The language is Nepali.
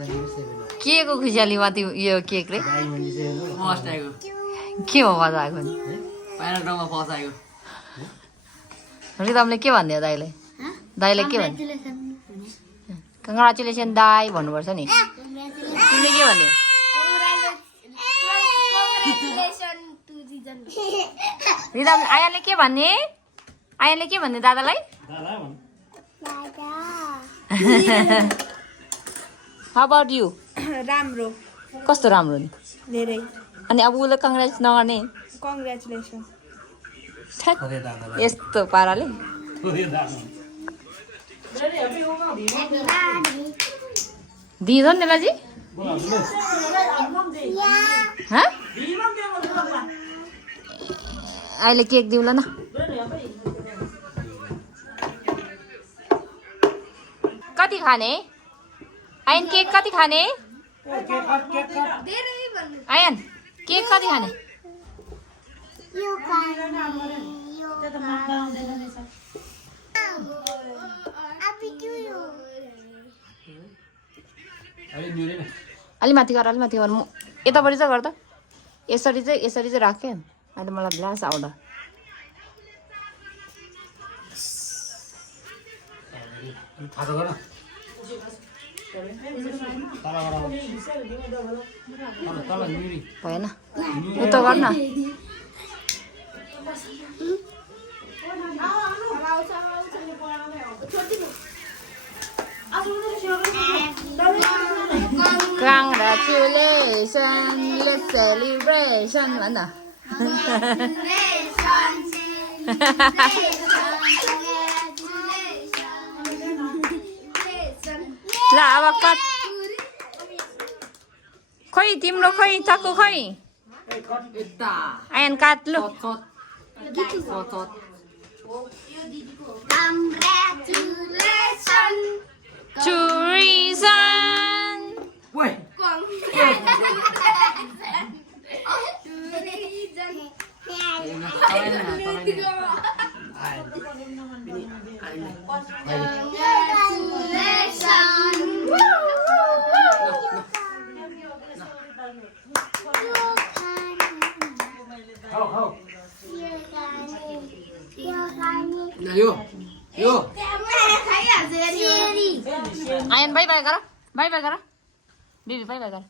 के को खुसियालीमा त्यो यो केक रे फर्स्ट आएको के हो मजा आएको नि पाइनल ठाउँमा फर्स्ट आएको रिदमले के भन्दियो दाइले दाइले के भन्यो कङ्ग्रेचुलेसन दाई भन्नुपर्छ नि तिमीले के भन्यो रिदम आयाले के भन्ने आयाले के भन्ने दादालाई How about you? राम्रो कस्तो राम्रो नि धेरै अनि अब उसले कङ्ग्रेच नगर्ने कङ्ग्रेचुलेसन यस्तो पाराले दिँदो नि लाजी अहिले केक दिउँला न कति खाने आयन केक कति खाने आयन केक कति खाने अलि माथि गर म यतापट्टि चाहिँ गर्दा यसरी चाहिँ राखेँ अहिले मलाई ब्लास आउँदा भएन उता गर्न Congratulations, let's celebration भन्न ल अब कट खोइ तिम्रो खोइ चक्कु खोइ आयन काट लु Congratulations Woi. Yo. Ayan, bye-bye गर बेबी bye-bye गर